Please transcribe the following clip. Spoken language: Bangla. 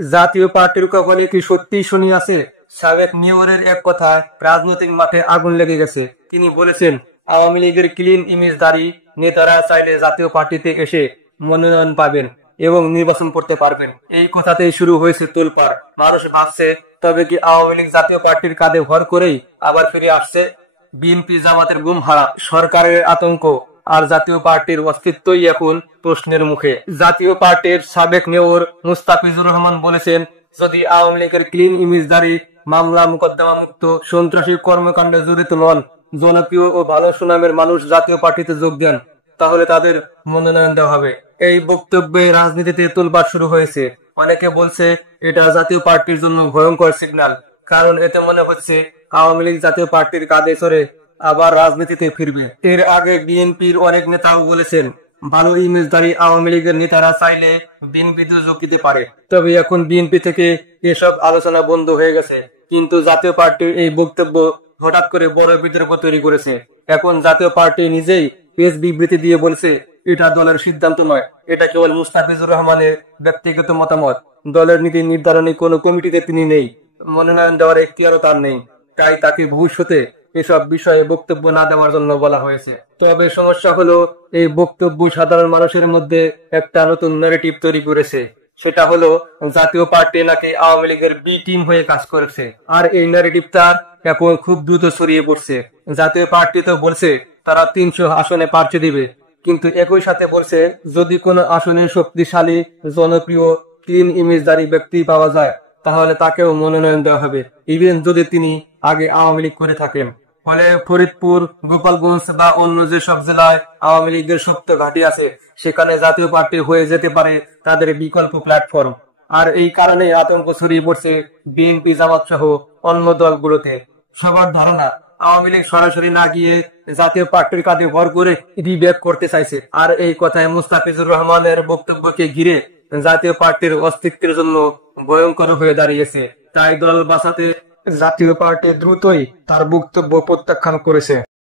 জাতীয় পার্টির কপালে কি সত্যিই শনি আছে? সাবেক মেয়রের এক কথায় রাজনৈতিক মাঠে আগুন লেগে গেছে। তিনি বলেছেন, আওয়ামী লীগের ক্লিন ইমেজধারী নেতারা চাইলে জাতীয় পার্টিতে এসে মনোনয়ন পাবেন এবং নির্বাচন করতে পারবেন। এই কথাতেই শুরু হয়েছে তোলপাড়। মানুষ ভাবছে, তবে কি আওয়ামী লীগ জাতীয় পার্টির কাঁধে ভর করেই আবার ফিরে আসছে? বিএনপি জামাতের গুম হারা, সরকারের আতঙ্ক আর জাতীয় পার্টির অস্তিত্বই এখন প্রশ্নের মুখে। জাতীয় পার্টির সাবেক মেয়র মুস্তাফিজুর রহমান বলেছেন, যদি আওয়ামী লীগের ক্লিন ইমেজধারী, মামলা মোকদ্দমা মুক্ত, সন্ত্রাসী কর্মকাণ্ডে জড়িত নন, জনপ্রিয় ও ভালো সুনামের মানুষ জাতীয় পার্টিতে যোগ দেন, তাহলে তাদের মনোনয়ন দেওয়া হবে। এই বক্তব্যে রাজনীতিতে তোলপাড় শুরু হয়েছে। অনেকে বলছে এটা জাতীয় পার্টির জন্য ভয়ঙ্কর সিগন্যাল, কারণ এতে মনে হচ্ছে আওয়ামী লীগ জাতীয় পার্টির কাঁধে চড়ে আবার রাজনীতিতে ফিরবে। এর আগে বিএনপির অনেক নেতাও বলেছেন, ভালো ইমেজধারী আওয়ামী লীগের নেতারা চাইলে বিএনপিতে যোগ দিতে পারে। তবে এখন বিএনপি থেকে এসব আলোচনা বন্ধ হয়ে গেছে। কিন্তু জাতীয় পার্টির এই বক্তব্য হঠাৎ করে বড় বিতর্ক তৈরি করেছে। এখন জাতীয় পার্টি নিজেই প্রেস বিবৃতি দিয়ে বলছে, এটা দলের সিদ্ধান্ত নয়, এটা কেবল মুস্তাফিজুর রহমানের ব্যক্তিগত মতামত। দলের নীতি নির্ধারণী কোনো কমিটিতে তিনি নেই, মনোনয়ন দেওয়ার এখতিয়ারও তার নেই। তাই তাকে ভবিষ্যতে এসব বিষয়ে বক্তব্য না দেওয়ার জন্য বলা হয়েছে। তবে সমস্যা হলো, এই বক্তব্য সাধারণ মানুষের মধ্যে একটা নতুন ন্যারেটিভ তৈরি করেছে। সেটা হলো জাতীয় পার্টি নাকি আওয়ামী লীগের বি টিম হয়ে কাজ করেছে। আর এই ন্যারেটিভটা এখন খুব দ্রুত ছড়িয়ে পড়ছে। জাতীয় পার্টি তো বলছে তারা 300 আসনে প্রার্থী দিবে, কিন্তু একই সাথে বলছে যদি কোনো আসনে শক্তিশালী, জনপ্রিয়, ক্লিন ইমেজধারী ব্যক্তি পাওয়া যায়, তাহলে তাকেও মনোনয়ন দেওয়া হবে, ইভেন যদি তিনি আগে আওয়ামী লীগ করে থাকেন। ফলে ফরিদপুর, গোপালগঞ্জ বা অন্য যেসব জেলায় আওয়ামী লীগের শক্ত ঘাঁটি আছে, সেখানে জাতীয় পার্টি হয়ে যেতে পারে তাদের বিকল্প প্ল্যাটফর্ম। আর এই কারণে আতঙ্ক ছড়িয়ে পড়ছে বিএনপি, জামাত সহ অন্য দলগুলোতে। সবার ধারণা, আওয়ামী লীগ সরাসরি না গিয়ে জাতীয় পার্টির কাঁধে ভর করে রিব্যাক করতে চাইছে। আর এই কথায় মুস্তাফিজুর রহমানের বক্তব্যকে ঘিরে জাতীয় পার্টির অস্তিত্বের জন্য ভয়ঙ্কর হয়ে দাঁড়িয়েছে। তাই দল বাঁচাতে জাতীয় পার্টি দ্রুতই তার বক্তব্য প্রত্যাখ্যান করেছে।